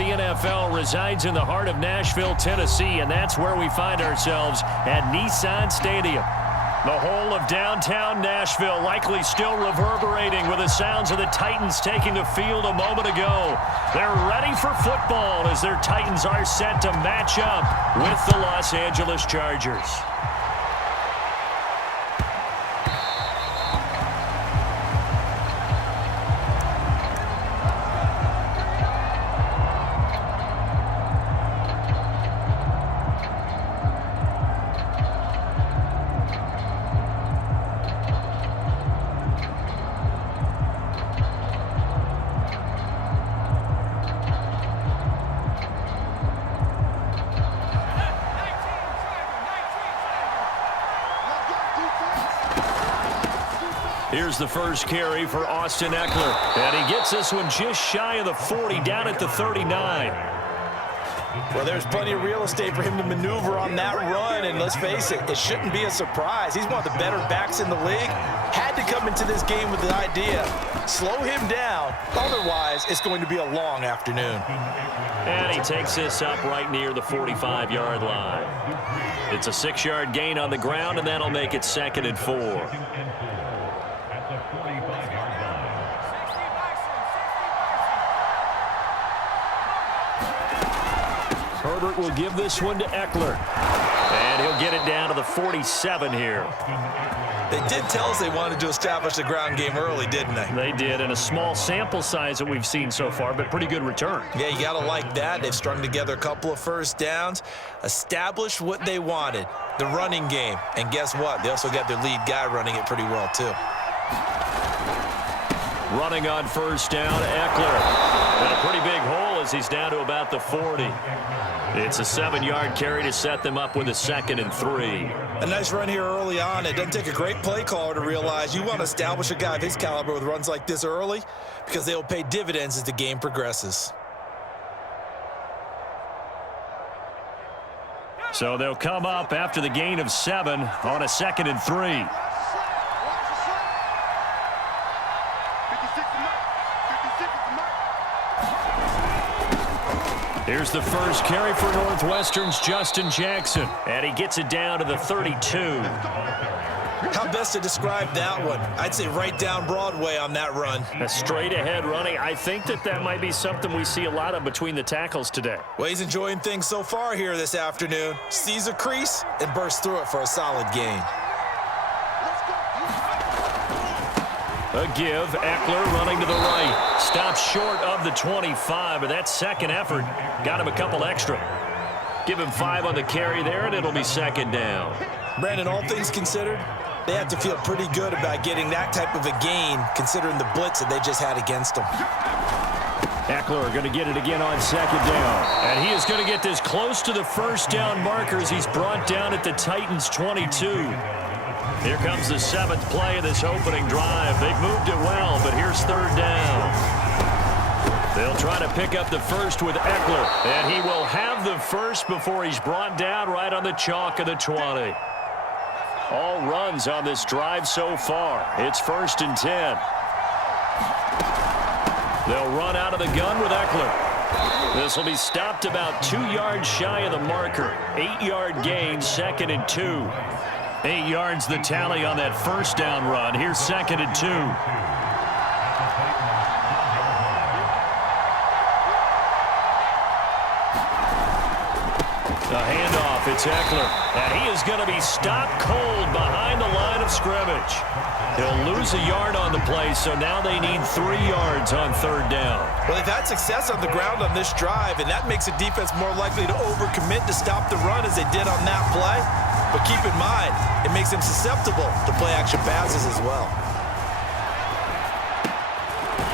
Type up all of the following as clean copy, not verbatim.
the NFL resides in the heart of Nashville, Tennessee, and that's where we find ourselves at Nissan Stadium. The whole of downtown Nashville likely still reverberating with the sounds of the Titans taking the field a moment ago. They're ready for football as their Titans are set to match up with the Los Angeles Chargers. Here's the first carry for Austin Eckler. And he gets this one just shy of the 40, down at the 39. Well, there's plenty of real estate for him to maneuver on that run, and let's face it, it shouldn't be a surprise. He's one of the better backs in the league. Had to come into this game with the idea, slow him down, otherwise it's going to be a long afternoon. And he takes this up right near the 45-yard line. It's a 6-yard gain on the ground, and that'll make it 2nd and 4. Herbert will give this one to Eckler. And he'll get it down to the 47 here. They did tell us they wanted to establish the ground game early, didn't they? They did, and a small sample size that we've seen so far, but pretty good return. Yeah, you got to like that. They've strung together a couple of first downs, established what they wanted, the running game. And guess what? They also got their lead guy running it pretty well, too. Running on first down, Eckler. And a pretty big hole as he's down to about the 40. It's a 7-yard carry to set them up with a 2nd and 3. A nice run here early on. It doesn't take a great play caller to realize you want to establish a guy of his caliber with runs like this early because they will pay dividends as the game progresses. So they'll come up after the gain of 7 on a 2nd and 3. Here's the first carry for Northwestern's Justin Jackson. And he gets it down to the 32. How best to describe that one? I'd say right down Broadway on that run. A straight-ahead running. I think that might be something we see a lot of between the tackles today. Well, he's enjoying things so far here this afternoon. Sees a crease and bursts through it for a solid gain. A give, Eckler running to the right. Stops short of the 25, but that second effort got him a couple extra. Give him 5 on the carry there, and it'll be 2nd down. Brandon, all things considered, they have to feel pretty good about getting that type of a gain, considering the blitz that they just had against them. Eckler going to get it again on 2nd down. And he is going to get this close to the first down marker as he's brought down at the Titans' 22. Here comes the 7th play of this opening drive. They've moved it well, but here's 3rd down. They'll try to pick up the first with Eckler, and he will have the first before he's brought down right on the chalk of the 20. All runs on this drive so far. It's 1st and 10. They'll run out of the gun with Eckler. This will be stopped about 2 yards shy of the marker. 8-yard gain, 2nd and 2. 8 yards the tally on that first down run. Here's 2nd and 2. A handoff, it's Eckler. And he is going to be stopped cold behind the line of scrimmage. He'll lose a yard on the play, so now they need 3 yards on 3rd down. Well, they've had success on the ground on this drive, and that makes the defense more likely to overcommit to stop the run as they did on that play. But keep in mind, it makes them susceptible to play-action passes as well.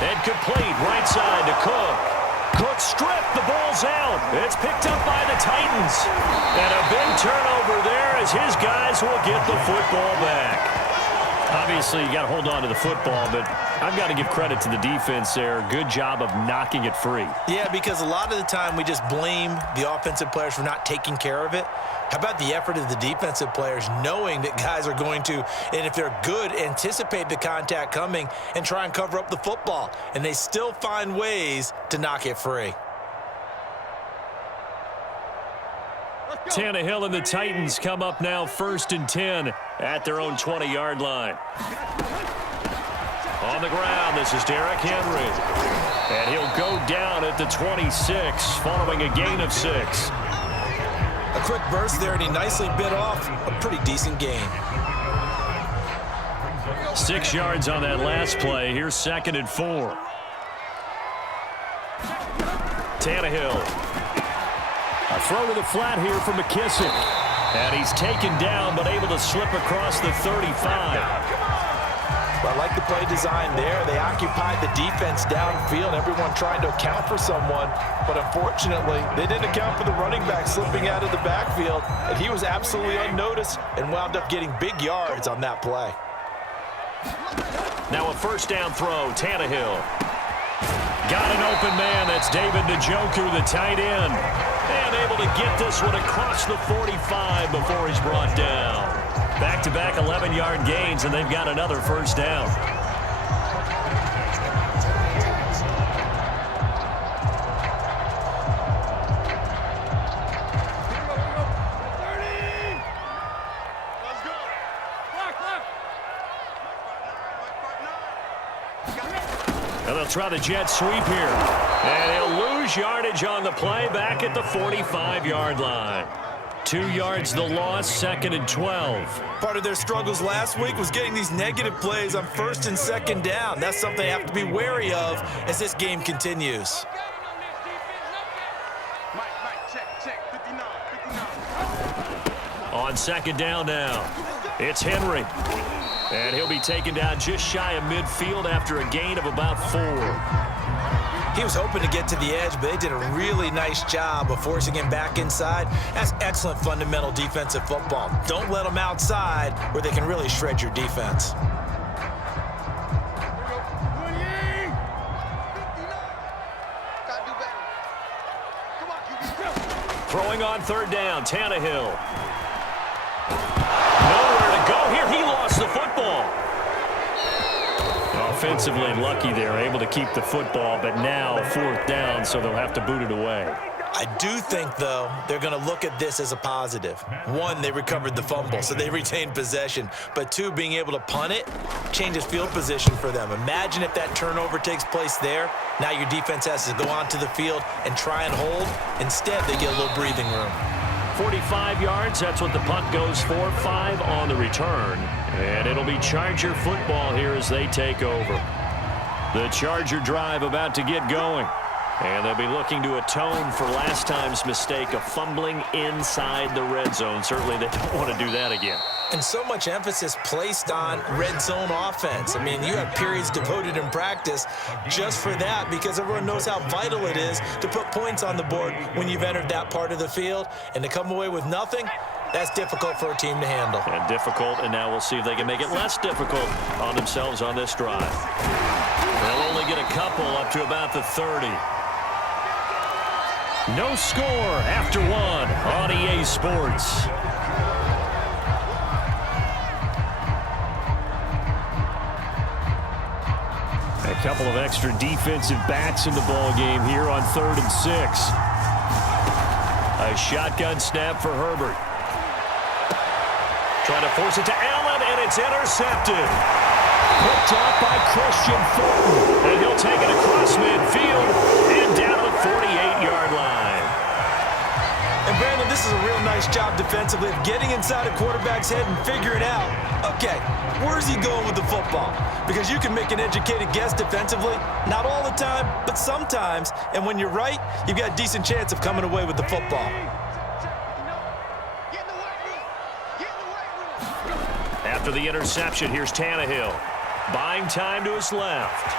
And complete, right side to Cook. Cook stripped, the ball's out. It's picked up by the Titans. And a big turnover there as his guys will get the football back. Obviously, you got to hold on to the football, but I've got to give credit to the defense there. Good job of knocking it free. Yeah, because a lot of the time we just blame the offensive players for not taking care of it. How about the effort of the defensive players knowing that guys are going to, and if they're good, anticipate the contact coming and try and cover up the football. And they still find ways to knock it free. Tannehill and the Titans come up now 1st and 10 at their own 20-yard line. On the ground, this is Derrick Henry. And he'll go down at the 26 following a gain of 6. A quick burst there, and he nicely bit off a pretty decent gain. 6 yards on that last play. Here's 2nd and 4. Tannehill. A throw to the flat here from McKissick. And he's taken down, but able to slip across the 35. Well, I like the play design there. They occupied the defense downfield, everyone trying to account for someone. But unfortunately, they didn't account for the running back slipping out of the backfield. And he was absolutely unnoticed and wound up getting big yards on that play. Now a 1st down throw, Tannehill. Got an open man, that's David Njoku, the tight end. And able to get this one across the 45 before he's brought down. Back-to-back 11-yard gains, and they've got another 1st down. And they'll try the jet sweep here. And he'll lose yardage on the play back at the 45-yard line. 2 yards the loss, 2nd and 12. Part of their struggles last week was getting these negative plays on 1st and 2nd down. That's something they have to be wary of as this game continues. On 2nd down now, it's Henry. And he'll be taken down just shy of midfield after a gain of about 4. He was hoping to get to the edge, but they did a really nice job of forcing him back inside. That's excellent fundamental defensive football. Don't let them outside where they can really shred your defense. Throwing on 3rd down, Tannehill. Nowhere to go here. He lost the football. Offensively lucky there, able to keep the football, but now 4th down, so they'll have to boot it away. I do think, though, they're going to look at this as a positive. 1, they recovered the fumble, so they retained possession. But 2, being able to punt it changes field position for them. Imagine if that turnover takes place there. Now your defense has to go onto the field and try and hold. Instead, they get a little breathing room. 45 yards, that's what the punt goes for. 5 on the return. And it'll be Charger football here as they take over. The Charger drive about to get going. And they'll be looking to atone for last time's mistake of fumbling inside the red zone. Certainly they don't want to do that again. And so much emphasis placed on red zone offense. I mean, you have periods devoted in practice just for that because everyone knows how vital it is to put points on the board when you've entered that part of the field. And to come away with nothing, that's difficult for a team to handle. And difficult, and now we'll see if they can make it less difficult on themselves on this drive. They'll only get a couple up to about the 30. No score after 1 on EA Sports. A couple of extra defensive backs in the ball game here on 3rd and 6. A shotgun snap for Herbert. Trying to force it to Allen, and it's intercepted. Picked off by Christian Fulton. And he'll take it across midfield and down to the 48-yard line. And Brandon, this is a real nice job defensively of getting inside a quarterback's head and figuring out, okay, where's he going with the football? Because you can make an educated guess defensively, not all the time, but sometimes. And when you're right, you've got a decent chance of coming away with the football. After the interception, here's Tannehill. Buying time to his left.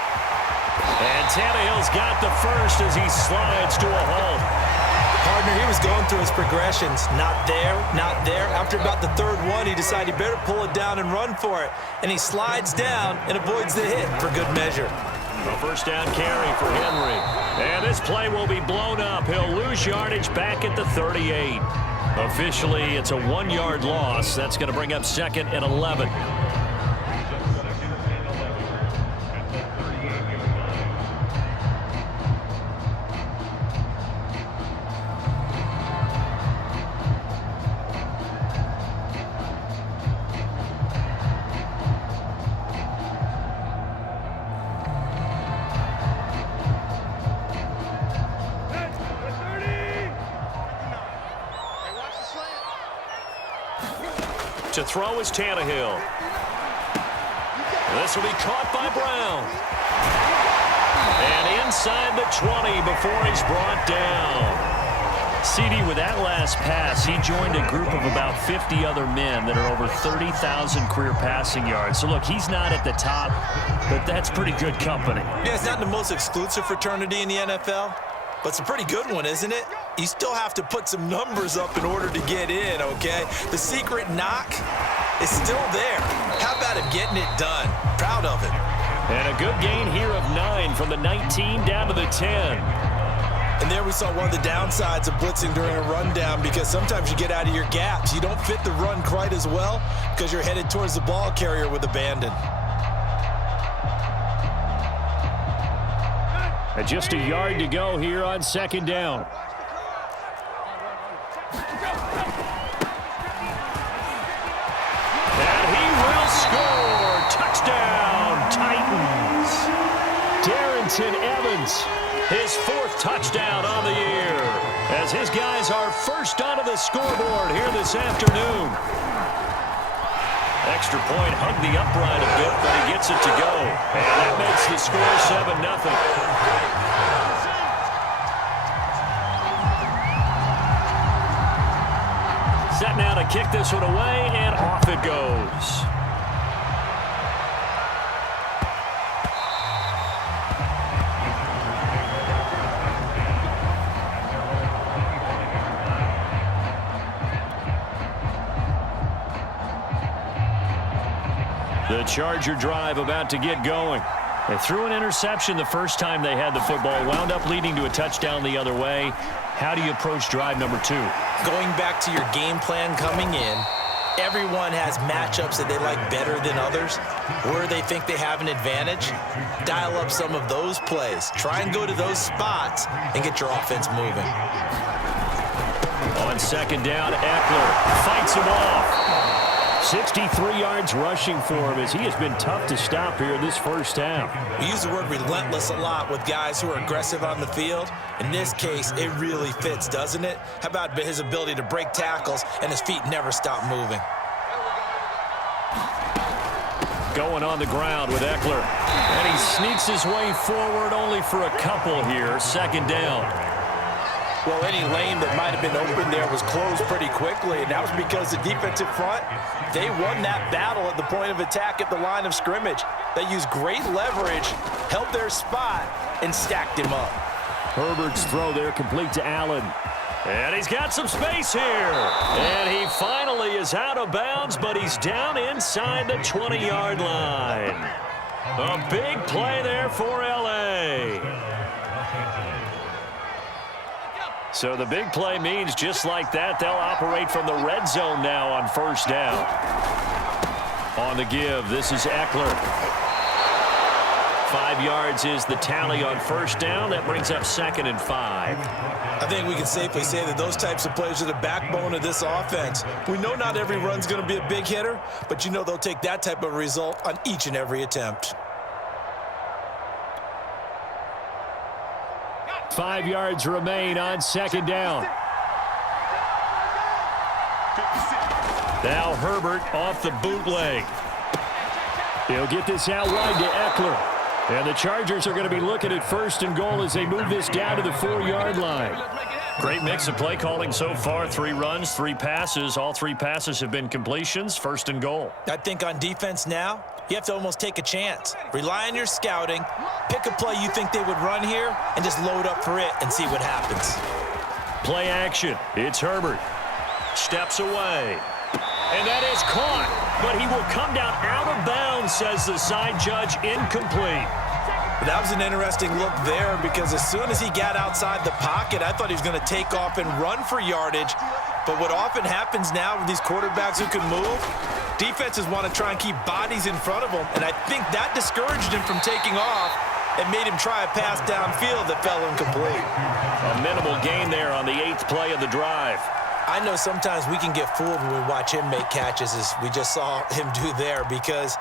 And Tannehill's got the first as he slides to a halt. Partner, he was going through his progressions. Not there, not there. After about the 3rd one, he decided he better pull it down and run for it. And he slides down and avoids the hit for good measure. A 1st down carry for Henry. And this play will be blown up. He'll lose yardage back at the 38. Officially, it's a 1-yard loss. That's going to bring up 2nd and 11. To throw is Tannehill. This will be caught by Brown. And inside the 20 before he's brought down. CD, with that last pass, he joined a group of about 50 other men that are over 30,000 career passing yards. So, look, he's not at the top, but that's pretty good company. Yeah, it's not the most exclusive fraternity in the NFL, but it's a pretty good one, isn't it? You still have to put some numbers up in order to get in, okay? The secret knock is still there. How about him getting it done? Proud of him. And a good gain here of 9 from the 19 down to the 10. And there we saw one of the downsides of blitzing during a rundown, because sometimes you get out of your gaps. You don't fit the run quite as well because you're headed towards the ball carrier with abandon. And just a yard to go here on second down. And he will score. Touchdown, Titans. Darrington Evans, his 4th touchdown on the year, as his guys are first onto the scoreboard here this afternoon. Extra point hugged the upright a bit, but he gets it to go. And that makes the score 7-0. Set now to kick this one away, and off it goes. The Charger drive about to get going. They threw an interception the first time they had the football, wound up leading to a touchdown the other way. How do you approach drive number 2? Going back to your game plan coming in, everyone has matchups that they like better than others, where they think they have an advantage. Dial up some of those plays. Try and go to those spots and get your offense moving. On second down, Eckler fights him off. 63 yards rushing for him, as he has been tough to stop here this first half. We use the word relentless a lot with guys who are aggressive on the field. In this case, it really fits, doesn't it? How about his ability to break tackles and his feet never stop moving? Going on the ground with Eckler. And he sneaks his way forward only for a couple here. Second down. Well, any lane that might have been open there was closed pretty quickly, and that was because the defensive front, they won that battle at the point of attack at the line of scrimmage. They used great leverage, held their spot, and stacked him up. Herbert's throw there complete to Allen. And he's got some space here. And he finally is out of bounds, but he's down inside the 20-yard line. A big play there for L.A. So the big play means just like that, they'll operate from the red zone now on first down. On the give, this is Eckler. 5 yards is the tally on first down. That brings up 2nd and 5. I think we can safely say that those types of plays are the backbone of this offense. We know not every run's going to be a big hitter, but you know they'll take that type of result on each and every attempt. 5 yards remain on second down. Now Herbert off the bootleg. He'll get this out wide to Eckler. And the Chargers are going to be looking at 1st and goal as they move this down to the 4-yard line. Great mix of play calling so far. 3 runs, 3 passes. All 3 passes have been completions. 1st and goal. I think on defense now, you have to almost take a chance. Rely on your scouting. Pick a play you think they would run here and just load up for it and see what happens. Play action. It's Herbert. Steps away. And that is caught. But he will come down out of bounds, says the side judge. Incomplete. That was an interesting look there, because as soon as he got outside the pocket, I thought he was going to take off and run for yardage. But what often happens now with these quarterbacks who can move, defenses want to try and keep bodies in front of them, and I think that discouraged him from taking off and made him try a pass downfield that fell incomplete. A minimal gain there on the 8th play of the drive. I know sometimes we can get fooled when we watch him make catches, as we just saw him do there, because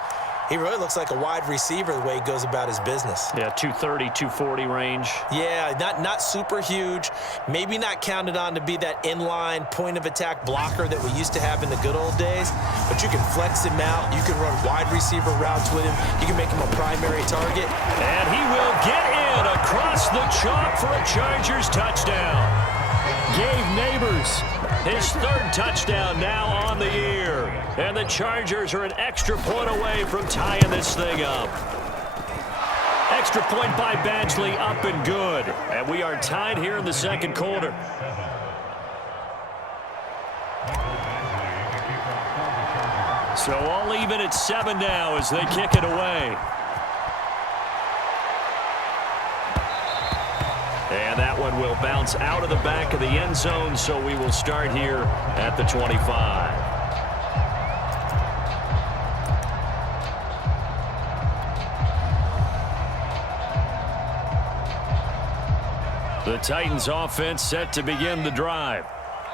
He really looks like a wide receiver the way he goes about his business. Yeah, 230, 240 range. Yeah, not super huge. Maybe not counted on to be that inline point-of-attack blocker that we used to have in the good old days. But you can flex him out. You can run wide receiver routes with him. You can make him a primary target. And he will get in across the chalk for a Chargers touchdown. Gabe Neighbors, his third touchdown now on the year. And the Chargers are an extra point away from tying this thing up. Extra point by Badgley, up and good. And we are tied here in the second quarter. So all even at 7 now as they kick it away. And that one will bounce out of the back of the end zone, so we will start here at the 25. The Titans offense set to begin the drive.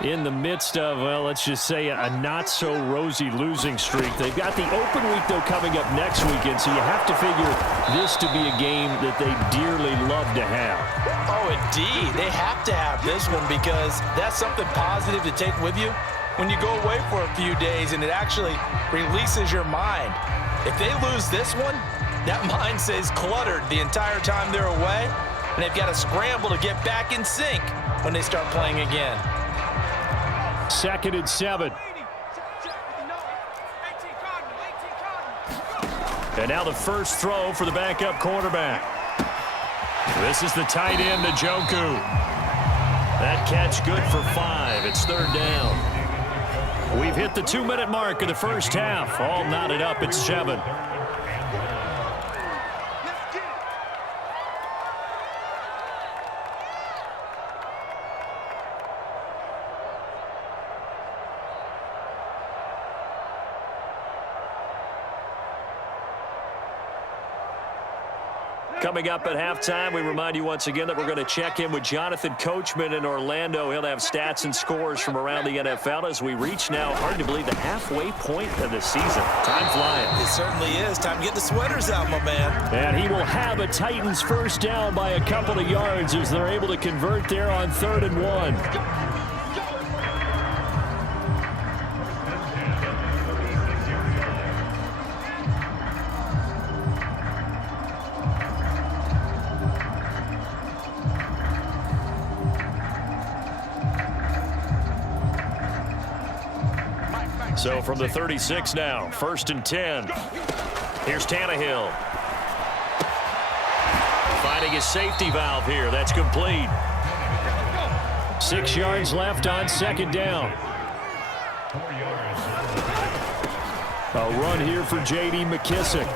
In the midst of, well, let's just say a not-so-rosy losing streak. They've got the open week, though, coming up next weekend, so you have to figure this to be a game that they dearly love to have. Oh, indeed. They have to have this one because that's something positive to take with you when you go away for a few days, and it actually releases your mind. If they lose this one, that mind stays cluttered the entire time they're away, and they've got to scramble to get back in sync when they start playing again. 2nd and 7. And now the first throw for the backup quarterback. This is the tight end, Njoku. That catch good for 5. It's 3rd down. We've hit the 2-minute mark of the first half. All knotted up at 7. Coming up at halftime, we remind you once again that we're going to check in with Jonathan Coachman in Orlando. He'll have stats and scores from around the NFL as we reach now, hard to believe, the halfway point of the season. Time flying. It certainly is. Time to get the sweaters out, my man. And he will have a Titans first down by a couple of yards as they're able to convert there on 3rd and 1. So from the 36 now, 1st and 10. Here's Tannehill. Finding his safety valve here. That's complete. 6 yards left on 2nd down. A run here for J.D. McKissick.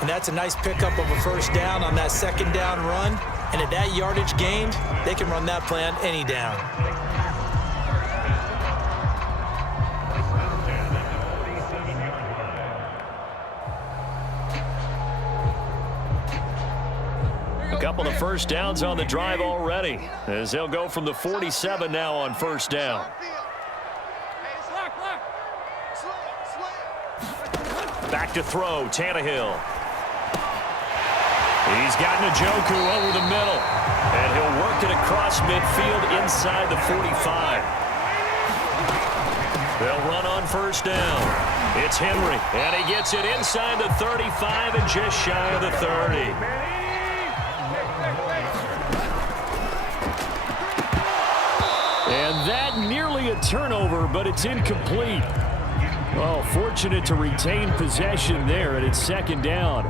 And that's a nice pickup of a first down on that 2nd down run. And at that yardage gained, they can run that play on any down. Couple of first downs on the drive already as they'll go from the 47 now on 1st down. Back to throw, Tannehill. He's got Njoku over the middle, and he'll work it across midfield inside the 45. They'll run on 1st down. It's Henry, and he gets it inside the 35 and just shy of the 30. And that nearly a turnover, but it's incomplete. Oh, fortunate to retain possession there, and it's 2nd down.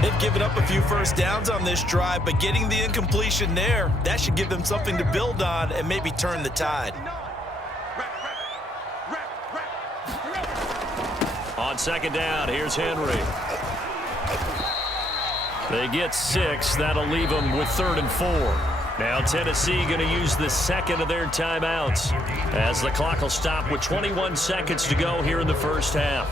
They've given up a few first downs on this drive, but getting the incompletion there, that should give them something to build on and maybe turn the tide. On 2nd down, here's Henry. They get 6. That'll leave them with 3rd and 4. Now Tennessee going to use the 2nd of their timeouts as the clock will stop with 21 seconds to go here in the first half.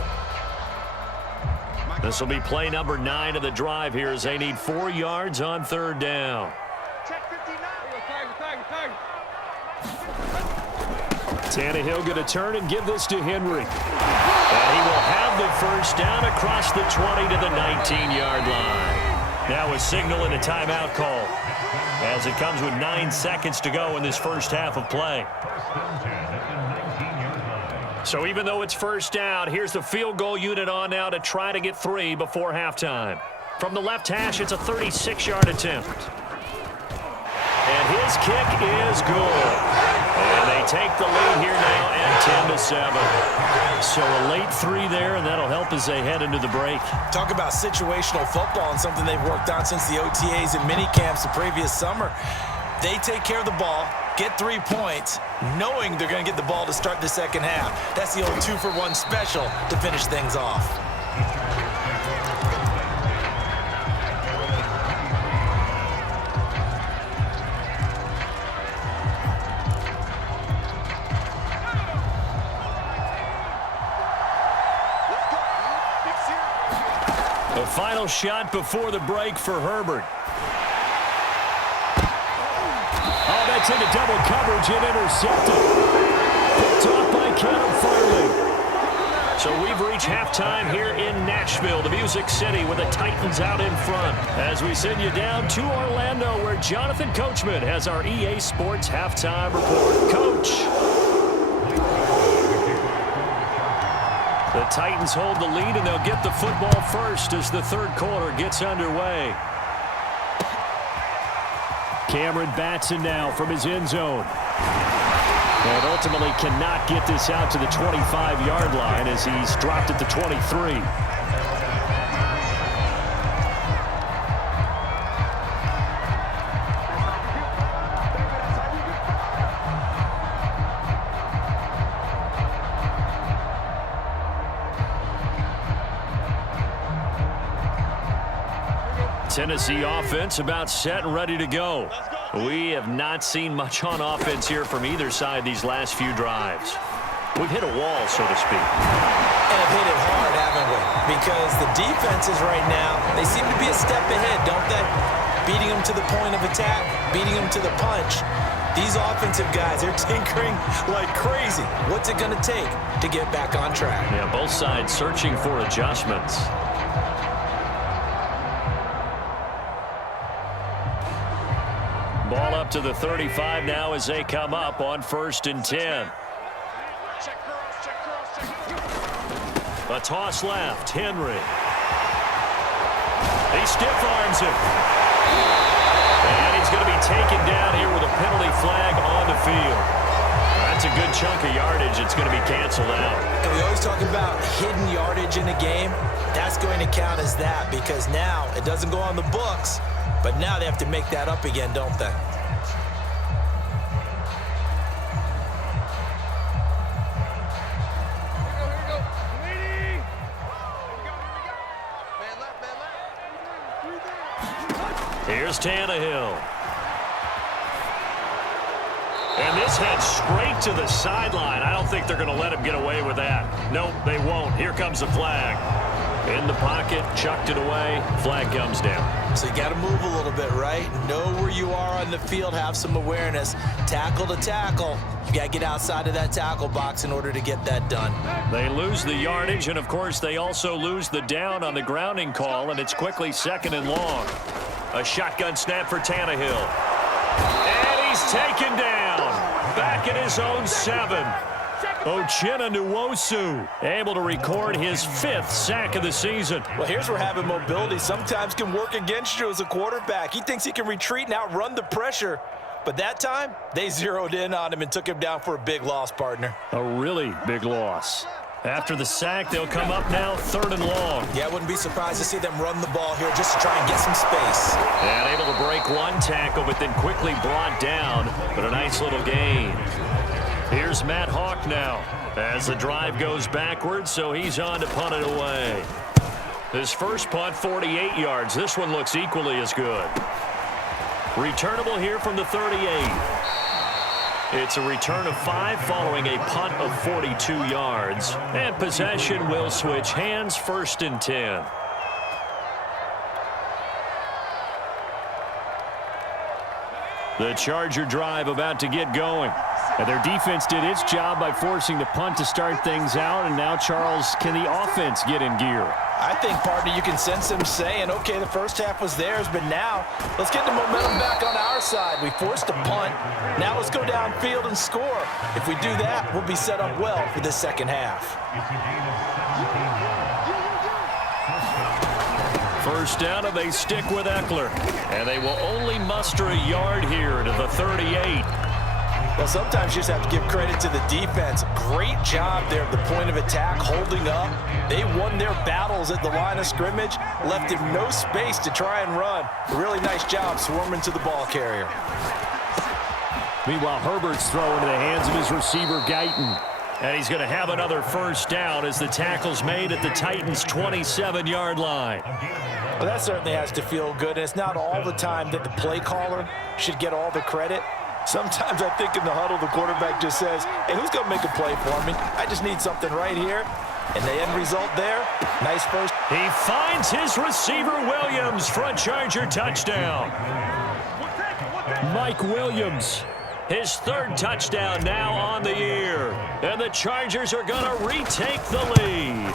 This will be play number 9 of the drive here as they need 4 yards on 3rd down. Tannehill going to turn and give this to Henry. And he will have the first down across the 20 to the 19-yard line. Now a signal and a timeout call as it comes with 9 seconds to go in this first half of play. So even though it's first down, here's the field goal unit on now to try to get 3 before halftime. From the left hash, it's a 36-yard attempt. And his kick is good. And they take the lead here now at 10-7. So a late 3 there, and that'll help as they head into the break. Talk about situational football and something they've worked on since the OTAs and mini camps the previous summer. They take care of the ball, get 3 points, knowing they're going to get the ball to start the second half. That's the old 2-for-1 special to finish things off. The final shot before the break for Herbert. Oh, that's into double coverage and intercepted. Picked off by Caleb Farley. So we've reached halftime here in Nashville, the Music City, with the Titans out in front. As we send you down to Orlando, where Jonathan Coachman has our EA Sports halftime report. Coach. The Titans hold the lead, and they'll get the football first as the third quarter gets underway. Cameron Batson now from his end zone. And ultimately cannot get this out to the 25-yard line as he's dropped at the 23. Tennessee offense about set and ready to go. We have not seen much on offense here from either side these last few drives. We've hit a wall, so to speak. And have hit it hard, haven't we? Because the defenses right now, they seem to be a step ahead, don't they? Beating them to the point of attack, beating them to the punch. These offensive guys, they're tinkering like crazy. What's it going to take to get back on track? Yeah, both sides searching for adjustments. Ball up to the 35 now as they come up on 1st and 10. A toss left. Henry. He stiff arms him. And he's going to be taken down here with a penalty flag on the field. That's a good chunk of yardage. It's going to be canceled out. And we always talk about hidden yardage in a game. That's going to count as that because now it doesn't go on the books, but now they have to make that up again, don't they? Here's Tannehill. And this heads straight to the sideline. I don't think they're going to let him get away with that. Nope, they won't. Here comes the flag. In the pocket, chucked it away. Flag comes down. So you got to move a little bit, right? Know where you are on the field, have some awareness. Tackle to tackle. You got to get outside of that tackle box in order to get that done. They lose the yardage, and of course they also lose the down on the grounding call, and it's quickly 2nd and long. A shotgun snap for Tannehill. And he's taken down. Back at his own 7. Uchenna Nwosu able to record his 5th sack of the season. Well, here's where having mobility sometimes can work against you as a quarterback. He thinks he can retreat and outrun the pressure. But that time, they zeroed in on him and took him down for a big loss, partner. A really big loss. After the sack, they'll come up now 3rd and long. Yeah, I wouldn't be surprised to see them run the ball here just to try and get some space. And able to break one tackle, but then quickly brought down. But a nice little gain. Here's Matt Hawk now as the drive goes backwards, so he's on to punt it away. His first punt, 48 yards. This one looks equally as good. Returnable here from the 38. It's a return of 5 following a punt of 42 yards. And possession will switch hands, 1st and 10. The Charger drive about to get going. And their defense did its job by forcing the punt to start things out. And now, Charles, can the offense get in gear? I think, partner, you can sense them saying, okay, the first half was theirs, but now let's get the momentum back on our side. We forced a punt. Now let's go downfield and score. If we do that, we'll be set up well for this second half. First down, and they stick with Eckler. And they will only muster a yard here to the 38. Well, sometimes you just have to give credit to the defense. Great job there at the point of attack, holding up. They won their battles at the line of scrimmage, left him no space to try and run. Really nice job swarming to the ball carrier. Meanwhile, Herbert's throwing to the hands of his receiver, Guyton. And he's going to have another first down as the tackle's made at the Titans' 27-yard line. Well, that certainly has to feel good. And it's not all the time that the play caller should get all the credit. Sometimes I think in the huddle, the quarterback just says, hey, who's going to make a play for me? I just need something right here. And the end result there, nice first. He finds his receiver, Williams, for a Charger touchdown. Mike Williams, his third touchdown now on the year. And the Chargers are going to retake the lead.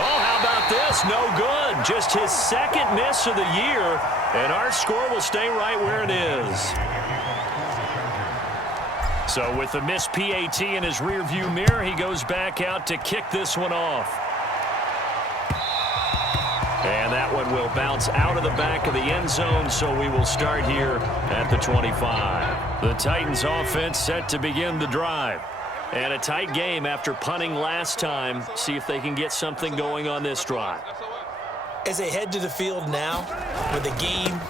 Oh, how about this? No good. Just his second miss of the year. And our score will stay right where it is. So with the missed PAT in his rearview mirror, he goes back out to kick this one off. And that one will bounce out of the back of the end zone, so we will start here at the 25. The Titans offense set to begin the drive. And a tight game after punting last time. See if they can get something going on this drive. As they head to the field now, with the game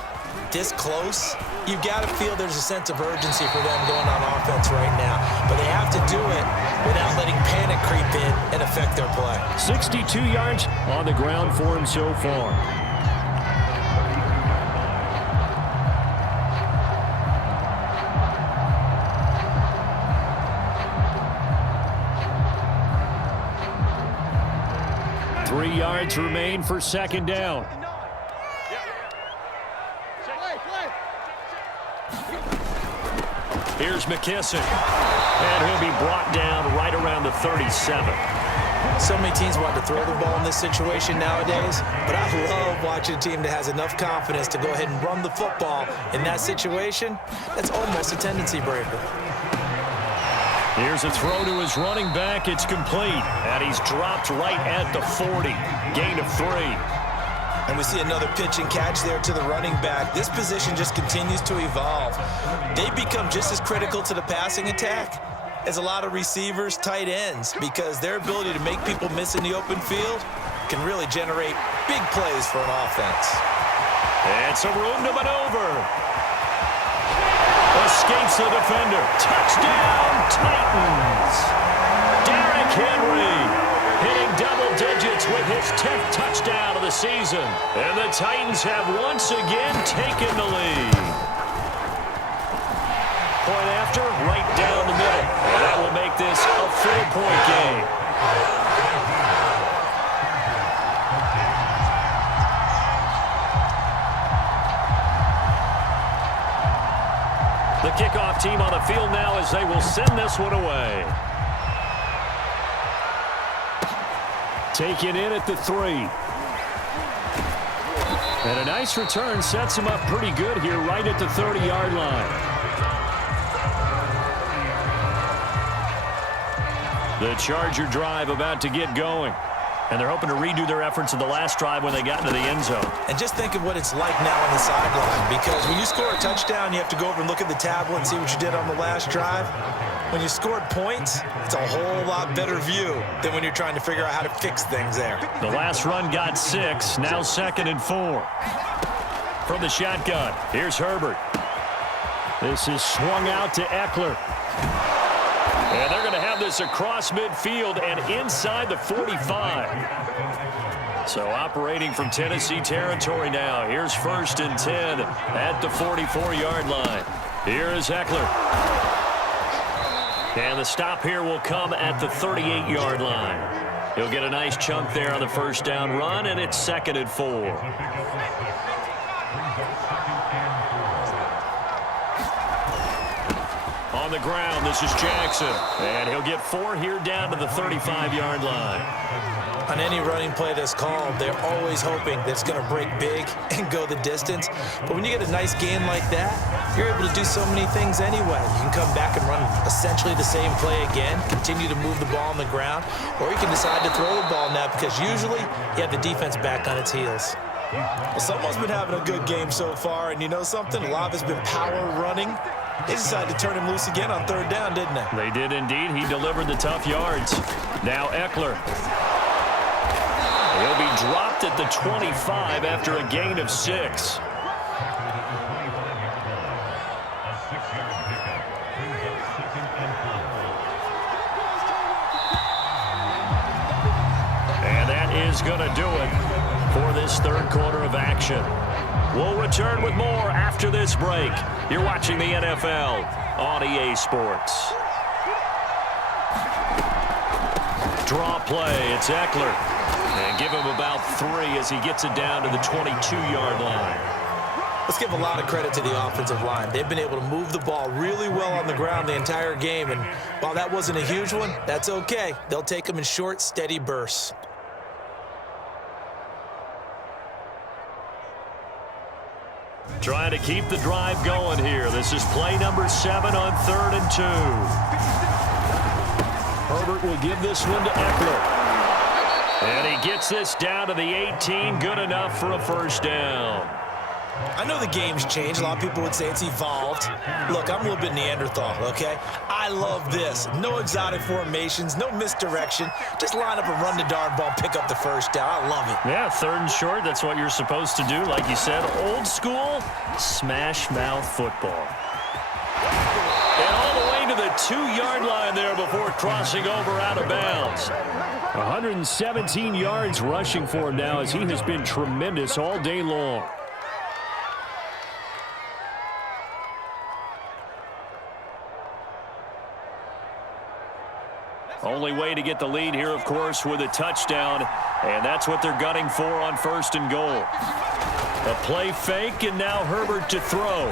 this close, you've got to feel there's a sense of urgency for them going on offense right now. But they have to do it without letting panic creep in and affect their play. 62 yards on the ground for him so far. Three yards remain for second down. Here's McKissick. And he'll be brought down right around the 37. So many teams want to throw the ball in this situation nowadays, but I love watching a team that has enough confidence to go ahead and run the football in that situation. That's almost a tendency breaker. Here's a throw to his running back. It's complete. And he's dropped right at the 40. Gain of 3. And we see another pitch and catch there to the running back. This position just continues to evolve. They become just as critical to the passing attack as a lot of receivers, tight ends, because their ability to make people miss in the open field can really generate big plays for an offense. And some room to maneuver. Escapes the defender. Touchdown, Titans. Derrick Henry hitting double digits with his 10th touchdown of the season. And the Titans have once again taken the lead. Point after, right down the middle. And that will make this a 4-point game. The kickoff team on the field now as they will send this one away. Taken in at the 3. And a nice return sets him up pretty good here right at the 30-yard line. The Charger drive about to get going. And they're hoping to redo their efforts of the last drive when they got into the end zone. And just think of what it's like now on the sideline, because when you score a touchdown, you have to go over and look at the tablet and see what you did on the last drive. When you scored points, it's a whole lot better view than when you're trying to figure out how to fix things there. The last run got 6, now 2nd and 4. From the shotgun, here's Herbert. This is swung out to Eckler. And they're going to have this across midfield and inside the 45. So operating from Tennessee territory now. Here's 1st and 10 at the 44-yard line. Here is Eckler. And the stop here will come at the 38-yard line. He'll get a nice chunk there on the first down run, and it's 2nd and 4. On the ground, this is Jackson. And he'll get 4 here down to the 35-yard line. On any running play that's called, they're always hoping that it's going to break big and go the distance. But when you get a nice gain like that, you're able to do so many things anyway. You can come back and run essentially the same play again, continue to move the ball on the ground, or you can decide to throw the ball now because usually you have the defense back on its heels. Well, someone's been having a good game so far, and you know something? A lot of it's been power running. They decided to turn him loose again on 3rd down, didn't they? They did indeed. He delivered the tough yards. Now Eckler. He'll be dropped at the 25 after a gain of 6. And that is going to do it for this 3rd quarter of action. We'll return with more after this break. You're watching the NFL on EA Sports. Draw play. It's Eckler. And give him about 3 as he gets it down to the 22-yard line. Let's give a lot of credit to the offensive line. They've been able to move the ball really well on the ground the entire game. And while that wasn't a huge one, that's okay. They'll take them in short, steady bursts. Trying to keep the drive going here. This is play number 7 on 3rd and 2. Herbert will give this one to Eckler. And he gets this down to the 18. Good enough for a 1st down. I know the game's changed. A lot of people would say it's evolved. Look, I'm a little bit Neanderthal, okay? I love this. No exotic formations, no misdirection. Just line up and run the darn ball, pick up the 1st down. I love it. Yeah, 3rd and short. That's what you're supposed to do. Like you said, old school, smash mouth football. And all the way to the 2-yard line there before crossing over out of bounds. 117 yards rushing for him now as he has been tremendous all day long. Only way to get the lead here, of course, with a touchdown, and that's what they're gunning for on 1st and goal. A play fake, and now Herbert to throw.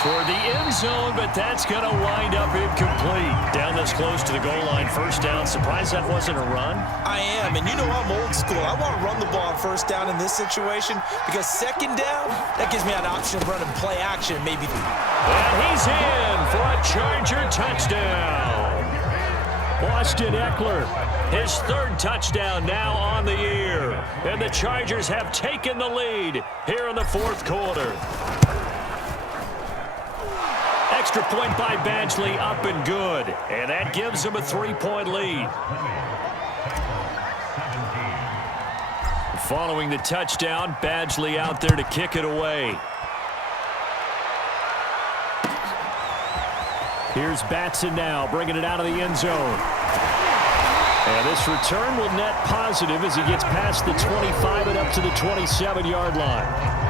Toward the end zone, but that's going to wind up incomplete. Down this close to the goal line, 1st down. Surprised that wasn't a run? I am, and you know I'm old school. I want to run the ball on 1st down in this situation because 2nd down, that gives me an option of running play action maybe. And he's in for a Charger touchdown. Austin Eckler, his 3rd touchdown now on the year. And the Chargers have taken the lead here in the 4th quarter. Extra point by Badgley, up and good. And that gives them a 3-point lead. Following the touchdown, Badgley out there to kick it away. Here's Batson now, bringing it out of the end zone. And this return will net positive as he gets past the 25 and up to the 27-yard line.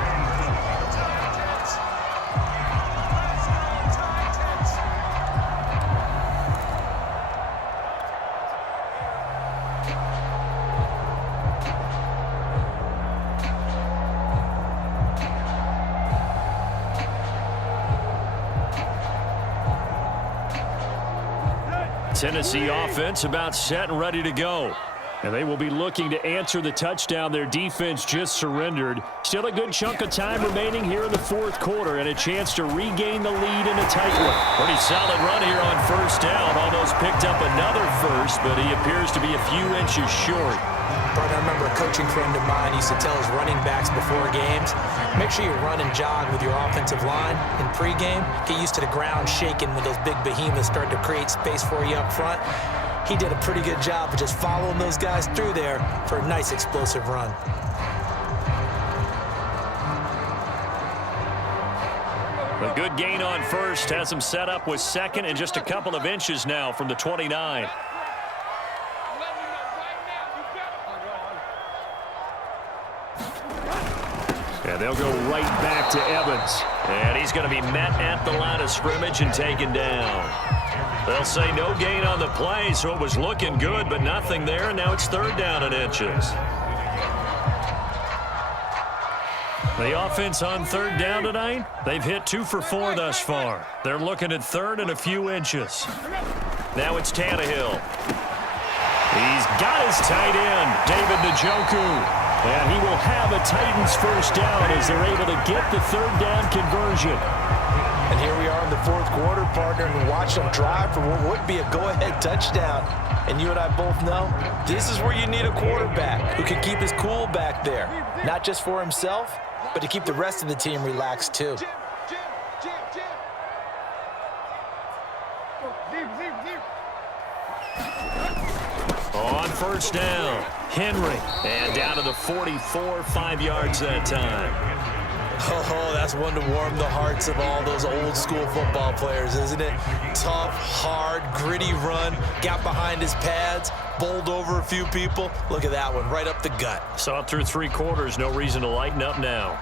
Tennessee offense about set and ready to go. And they will be looking to answer the touchdown their defense just surrendered. Still a good chunk of time remaining here in the 4th quarter and a chance to regain the lead in a tight one. Pretty solid run here on 1st down. Almost picked up another 1st, but he appears to be a few inches short. But I remember a coaching friend of mine used to tell his running backs before games, make sure you run and jog with your offensive line in pregame. Get used to the ground shaking when those big behemoths start to create space for you up front. He did a pretty good job of just following those guys through there for a nice explosive run. A good gain on 1st has him set up with 2nd and just a couple of inches now from the 29. And they'll go right back to Evans. And he's going to be met at the line of scrimmage and taken down. They'll say no gain on the play, so it was looking good, but nothing there, and now it's 3rd down and inches. The offense on third down tonight, they've hit 2 for 4 thus far. They're looking at third and a few inches. Now it's Tannehill. He's got his tight end, David Njoku. And he will have a Titans first down as they're able to get the third down conversion. And here we are in the fourth quarter, partner, and watch them drive for what would be a go-ahead touchdown. And you and I both know this is where you need a quarterback who can keep his cool back there. Not just for himself, but to keep the rest of the team relaxed too. On first down, Henry. And down to the 44, 5 yards that time. Oh, that's one to warm the hearts of all those old school football players, isn't it? Tough, hard, gritty run, got behind his pads, bowled over a few people. Look at that one, right up the gut. Saw it through 3 quarters, no reason to lighten up now.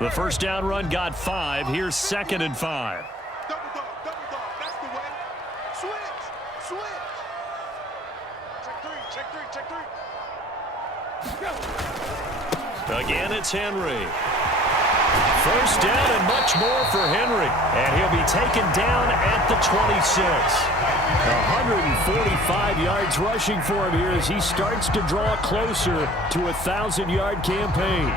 The first down run got 5. Here's 2nd and 5. Double dog. That's the way. Switch. Check three. Again, it's Henry. First down and much more for Henry. And he'll be taken down at the 26. 145 yards rushing for him here as he starts to draw closer to a 1,000-yard campaign.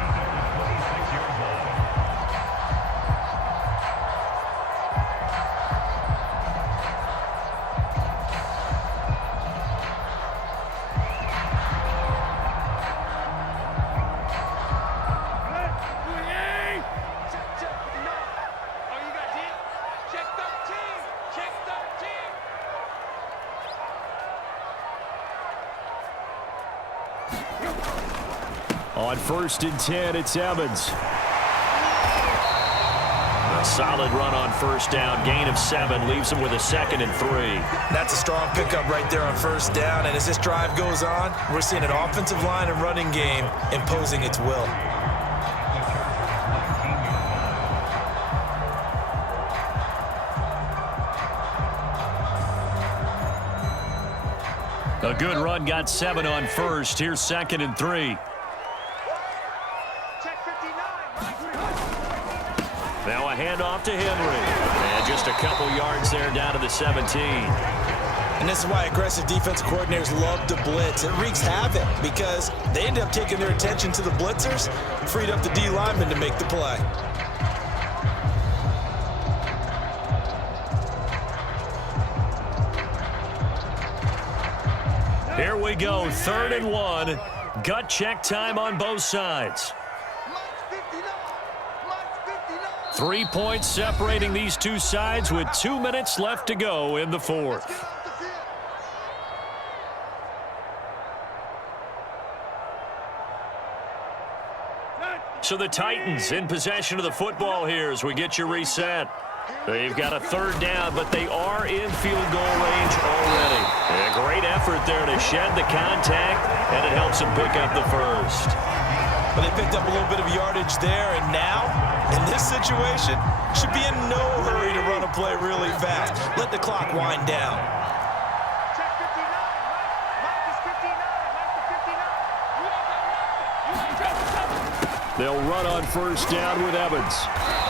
On 1st and 10, it's Evans. A solid run on first down. Gain of 7 leaves him with a 2nd and 3. That's a strong pickup right there on first down. And as this drive goes on, we're seeing an offensive line and running game imposing its will. A good run got 7 on first. Here's 2nd and 3. Now a handoff to Henry. And just a couple yards there down to the 17. And this is why aggressive defensive coordinators love to blitz. It wreaks havoc because they end up taking their attention to the blitzers, freed up the D lineman to make the play. Here we go, 3rd and 1. Gut check time on both sides. 3 points separating these two sides with 2 minutes left to go in the fourth. So the Titans in possession of the football here as we get you reset. They've got a 3rd down, but they are in field goal range already. A great effort there to shed the contact, and it helps them pick up the first. Well, they picked up a little bit of yardage there, and now, in this situation, should be in no hurry to run a play really fast. Let the clock wind down. Check 59, Mike is 59. They'll run on first down with Evans.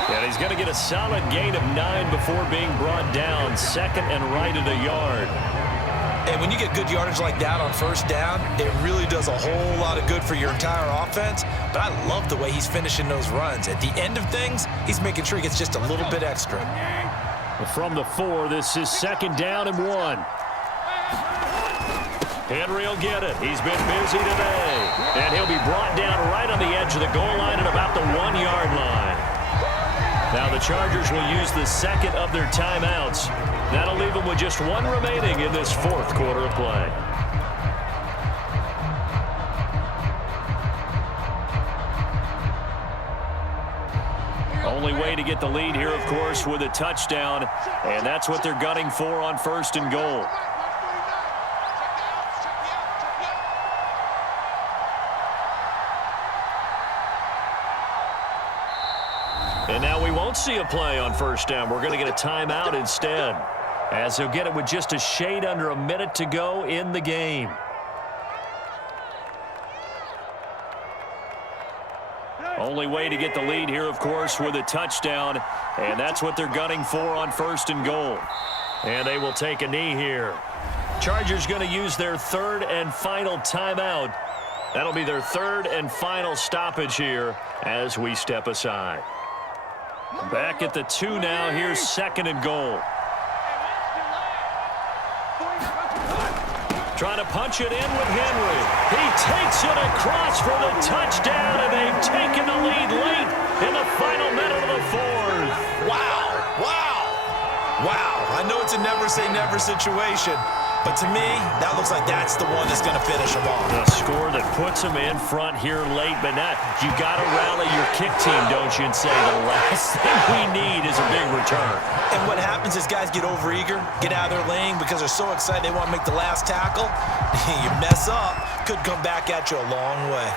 And he's going to get a solid gain of 9 before being brought down. 2nd and right at a yard. And when you get good yardage like that on first down, it really does a whole lot of good for your entire offense. But I love the way he's finishing those runs. At the end of things, he's making sure he gets just a little bit extra. From the 4, this is 2nd down and 1. Henry will get it. He's been busy today. And he'll be brought down right on the edge of the goal line at about the 1-yard line. Now the Chargers will use the 2nd of their timeouts. That'll leave them with just 1 remaining in this 4th quarter of play. Only way to get the lead here, of course, with a touchdown. And that's what they're gunning for on 1st and goal. And now we won't see a play on first down. We're going to get a timeout instead, as he'll get it with just a shade under a minute to go in the game. Only way to get the lead here, of course, with a touchdown, and that's what they're gunning for on 1st and goal. And they will take a knee here. Chargers going to use their 3rd and final timeout. That'll be their 3rd and final stoppage here as we step aside. Back at the 2 now. Here's 2nd and goal. Trying to punch it in with Henry. He takes it across for the touchdown, and they've taken the lead late in the final minute of the 4th. Wow. Wow. Wow. I know it's a never say never situation, but to me, that looks like that's the one that's going to finish them off. A score that puts them in front here late, but now you got to rally your kick team, don't you, and say the last thing we need is a big return. And what happens is guys get overeager, get out of their lane because they're so excited they want to make the last tackle. You mess up, could come back at you a long way.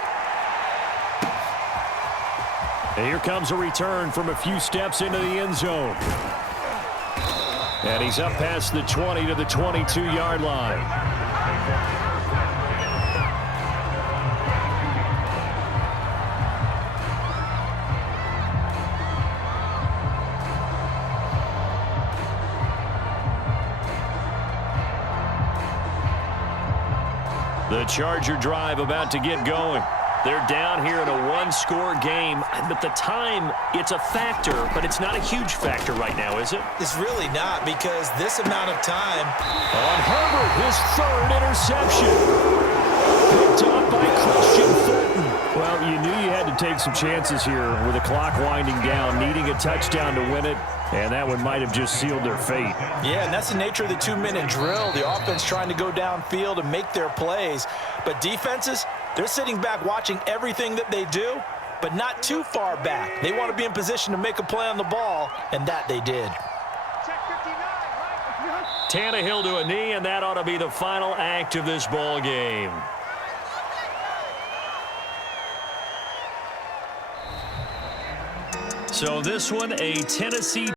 And here comes a return from a few steps into the end zone. And he's up past the 20 to the 22-yard line. The Charger drive about to get going. They're down here in a one-score game, but the time, it's a factor, but it's not a huge factor right now, is it? It's really not, because this amount of time. On Herbert, his 3rd interception. Picked up by Christian Fulton. Well, you knew you had to take some chances here with the clock winding down, needing a touchdown to win it, and that one might have just sealed their fate. Yeah, and that's the nature of the 2-minute drill. The offense trying to go downfield and make their plays, but defenses, they're sitting back watching everything that they do, but not too far back. They want to be in position to make a play on the ball, and that they did. Tannehill to a knee, and that ought to be the final act of this ball game. So this one, a Tennessee